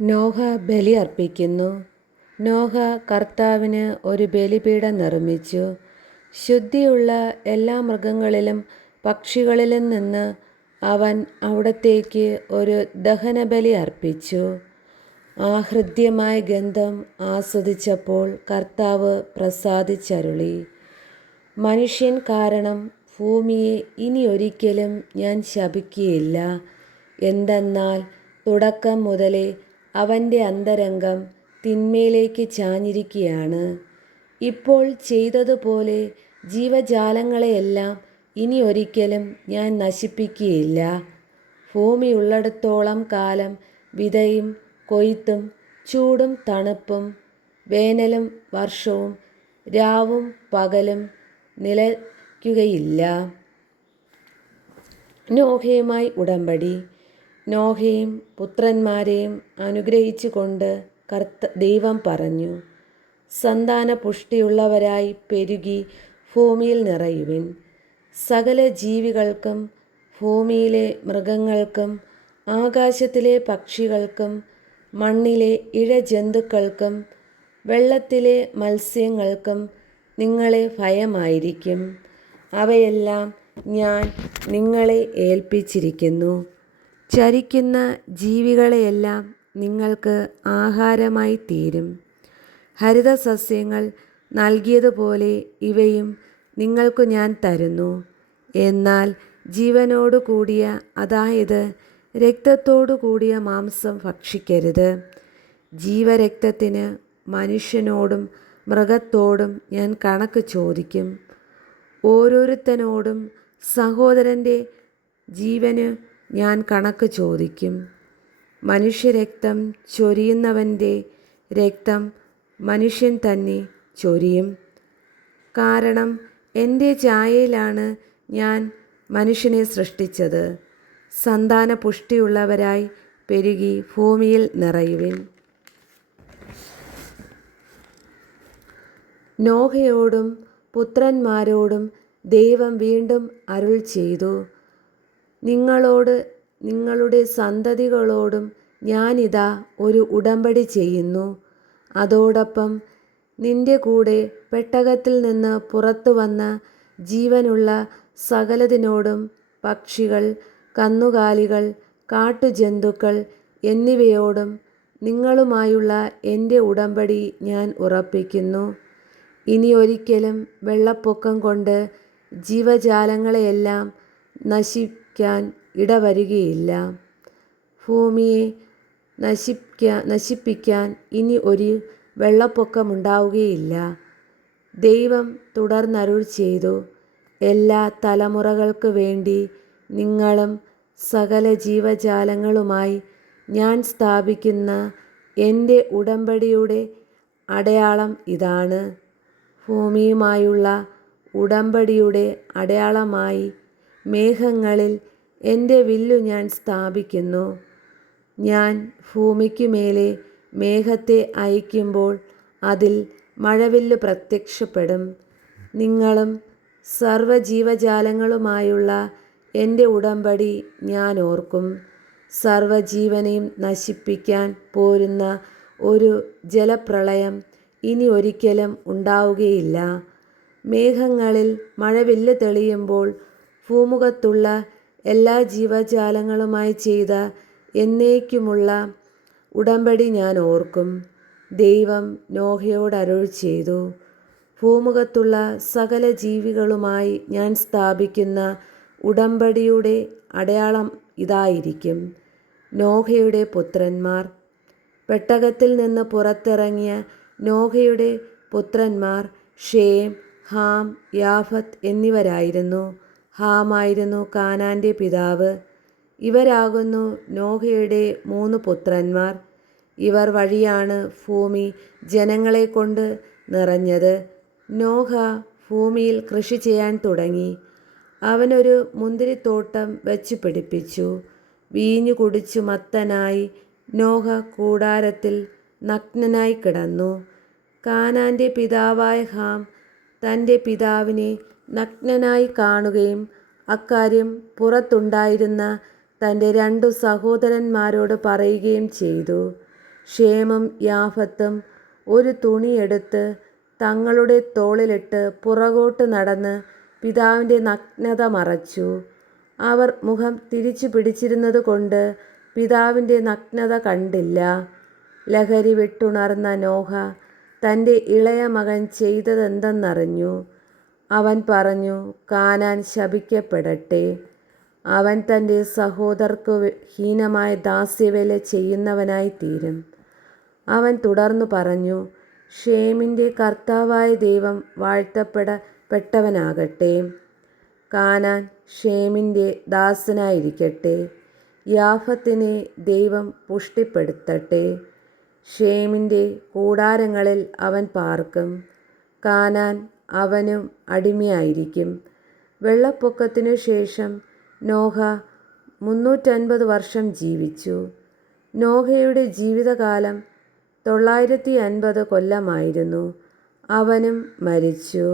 നോഹ ബലി അർപ്പിക്കുന്നു. നോഹ കർത്താവിന് ഒരു ബലിപീഠം നിർമ്മിച്ചു. ശുദ്ധിയുള്ള എല്ലാ മൃഗങ്ങളിലും പക്ഷികളിലും നിന്ന് അവൻ അവിടത്തേക്ക് ഒരു ദഹനബലി അർപ്പിച്ചു. ആ ഹൃദ്യമായ ഗന്ധം ആസ്വദിച്ചപ്പോൾ കർത്താവ് പ്രസാദിച്ചരുളി, മനുഷ്യൻ കാരണം ഭൂമിയെ ഇനി ഒരിക്കലും ഞാൻ ശപിക്കുകയില്ല. എന്തെന്നാൽ തുടക്കം മുതലേ അവൻ്റെ അന്തരംഗം തിന്മയിലേക്ക് ചാഞ്ഞിരിക്കുകയാണ്. ഇപ്പോൾ ചെയ്തതുപോലെ ജീവജാലങ്ങളെയെല്ലാം ഇനി ഒരിക്കലും ഞാൻ നശിപ്പിക്കുകയില്ല. ഭൂമിയുള്ളിടത്തോളം കാലം വിതയും കൊയ്ത്തും ചൂടും തണുപ്പും വേനലും വർഷവും രാവും പകലും നിലയ്ക്കുകയില്ല. നോഹയുമായി ഉടമ്പടി. നോഹയും പുത്രന്മാരെയും അനുഗ്രഹിച്ചുകൊണ്ട് ദൈവം പറഞ്ഞു, സന്താന പുഷ്ടിയുള്ളവരായി പെരുകി ഭൂമിയിൽ നിറയുവിൻ. സകല ജീവികൾക്കും ഭൂമിയിലെ മൃഗങ്ങൾക്കും ആകാശത്തിലെ പക്ഷികൾക്കും മണ്ണിലെ ഇഴജന്തുക്കൾക്കും വെള്ളത്തിലെ മത്സ്യങ്ങൾക്കും നിങ്ങളെ ഭയമായിരിക്കും. അവയെല്ലാം ഞാൻ നിങ്ങളെ ഏൽപ്പിച്ചിരിക്കുന്നു. ചരിക്കുന്ന ജീവികളെയെല്ലാം നിങ്ങൾക്ക് ആഹാരമായി തീരും. ഹരിതസസ്യങ്ങൾ നൽകിയതുപോലെ ഇവയും നിങ്ങൾക്കു ഞാൻ തരുന്നു. എന്നാൽ ജീവനോടു കൂടിയ, അതായത് രക്തത്തോടു കൂടിയ മാംസം ഭക്ഷിക്കരുത്. ജീവരക്തത്തിന് മനുഷ്യനോടും മൃഗത്തോടും ഞാൻ കണക്ക് ചോദിക്കും. ഓരോരുത്തനോടും സഹോദരൻ്റെ ജീവന് ഞാൻ കണക്ക് ചോദിക്കും. മനുഷ്യരക്തം ചൊരിയുന്നവൻ്റെ രക്തം മനുഷ്യൻ തന്നെ ചൊരിയും. കാരണം എൻ്റെ ഛായയിലാണ് ഞാൻ മനുഷ്യനെ സൃഷ്ടിച്ചത്. സന്താന പുഷ്ടിയുള്ളവരായി പെരുകി ഭൂമിയിൽ നിറയുവിൻ. നോഹയോടും പുത്രന്മാരോടും ദൈവം വീണ്ടും അരുൾ ചെയ്തു, നിങ്ങളോട് നിങ്ങളുടെ സന്തതികളോടും ഞാനിതാ ഒരു ഉടമ്പടി ചെയ്യുന്നു. അതോടൊപ്പം നിന്റെ കൂടെ പെട്ടകത്തിൽ നിന്ന് പുറത്തു വന്ന ജീവനുള്ള സകലതിനോടും, പക്ഷികൾ, കന്നുകാലികൾ, കാട്ടുജന്തുക്കൾ എന്നിവയോടും നിങ്ങളുമായുള്ള എൻ്റെ ഉടമ്പടി ഞാൻ ഉറപ്പിക്കുന്നു. ഇനി ഒരിക്കലും വെള്ളപ്പൊക്കം കൊണ്ട് ജീവജാലങ്ങളെയെല്ലാം നശിക്കാൻ ഇടവരുകയില്ല. ഭൂമിയെ നശിപ്പിക്കാൻ ഇനി ഒരു വെള്ളപ്പൊക്കമുണ്ടാവുകയില്ല. ദൈവം തുടർന്നരുൾ ചെയ്തു, എല്ലാ തലമുറകൾക്ക് വേണ്ടി നിങ്ങളും സകല ജീവജാലങ്ങളുമായി ഞാൻ സ്ഥാപിക്കുന്ന എൻ്റെ ഉടമ്പടിയുടെ അടയാളം ഇതാണ്. ഭൂമിയുമായുള്ള ഉടമ്പടിയുടെ അടയാളമായി മേഘങ്ങളിൽ എൻ്റെ വില്ലു ഞാൻ സ്ഥാപിക്കുന്നു. ഞാൻ ഭൂമിക്കുമേലെ മേഘത്തെ അയക്കുമ്പോൾ അതിൽ മഴവില്ല് പ്രത്യക്ഷപ്പെടും. നിങ്ങളും സർവ്വജീവജാലങ്ങളുമായുള്ള എൻ്റെ ഉടമ്പടി ഞാൻ ഓർക്കും. സർവ്വജീവനെയും നശിപ്പിക്കാൻ പോരുന്ന ഒരു ജലപ്രളയം ഇനി ഒരിക്കലും ഉണ്ടാവുകയില്ല. മേഘങ്ങളിൽ മഴവില്ല് തെളിയുമ്പോൾ ഭൂമുഖത്തുള്ള എല്ലാ ജീവജാലങ്ങളുമായി ചെയ്ത എന്നേക്കുമുള്ള ഉടമ്പടി ഞാൻ ഓർക്കും. ദൈവം നോഹയോട് അരുൾ ചെയ്തു, ഭൂമുഖത്തുള്ള സകല ജീവികളുമായി ഞാൻ സ്ഥാപിക്കുന്ന ഉടമ്പടിയുടെ അടയാളം ഇതായിരിക്കും. നോഹയുടെ പുത്രന്മാർ. പെട്ടകത്തിൽ നിന്ന് പുറത്തിറങ്ങിയ നോഹയുടെ പുത്രന്മാർ ഷേം, ഹാം, യാഫത്ത് എന്നിവരായിരുന്നു. ഹാമായിരുന്നു കാനാൻ്റെ പിതാവ്. ഇവരാകുന്നു നോഹയുടെ 3 പുത്രന്മാർ. ഇവർ വഴിയാണ് ഭൂമി ജനങ്ങളെക്കൊണ്ട് നിറഞ്ഞത്. നോഹ ഭൂമിയിൽ കൃഷി ചെയ്യാൻ തുടങ്ങി. അവനൊരു മുന്തിരിത്തോട്ടം വച്ചു പിടിപ്പിച്ചു. വീഞ്ഞു കുടിച്ചു മത്തനായി നോഹ കൂടാരത്തിൽ നഗ്നനായി കിടന്നു. കാനാൻ്റെ പിതാവായ ഹാം തൻ്റെ പിതാവിനെ നഗ്നനായി കാണുകയും അക്കാര്യം പുറത്തുണ്ടായിരുന്ന തൻ്റെ 2 സഹോദരന്മാരോട് പറയുകയും ചെയ്തു. ഷേമും യാഫത്തും ഒരു തുണിയെടുത്ത് തങ്ങളുടെ തോളിലിട്ട് പുറകോട്ട് നടന്ന് പിതാവിൻ്റെ നഗ്നത മറച്ചു. അവർ മുഖം തിരിച്ചു പിടിച്ചിരുന്നത് കൊണ്ട് പിതാവിൻ്റെ നഗ്നത കണ്ടില്ല. ലഹരി വിട്ടുണർന്ന നോഹ തൻ്റെ ഇളയ മകൻ ചെയ്തതെന്തെന്നറിഞ്ഞു. അവൻ പറഞ്ഞു, കാനാൻ ശപിക്കപ്പെടട്ടെ. അവൻ തൻ്റെ സഹോദരർക്കു ഹീനമായ ദാസ്യവേല ചെയ്യുന്നവനായി തീരും. അവൻ തുടർന്നു പറഞ്ഞു, ഷേമിൻ്റെ കർത്താവായ ദൈവം വാഴ്ത്തപ്പെട്ടവനാകട്ടെ. കാനാൻ ഷേമിൻ്റെ ദാസനായിരിക്കട്ടെ. യാഫത്തിനെ ദൈവം പുഷ്ടിപ്പെടുത്തട്ടെ. ഷേമിൻ്റെ കൂടാരങ്ങളിൽ അവൻ പാർക്കും. കാനാൻ അവനും അടിമയായിരിക്കും. വെള്ളപ്പൊക്കത്തിനു ശേഷം നോഹ 350 വർഷം ജീവിച്ചു. നോഹയുടെ ജീവിതകാലം 950 കൊല്ലമായിരുന്നു. അവനും മരിച്ചു.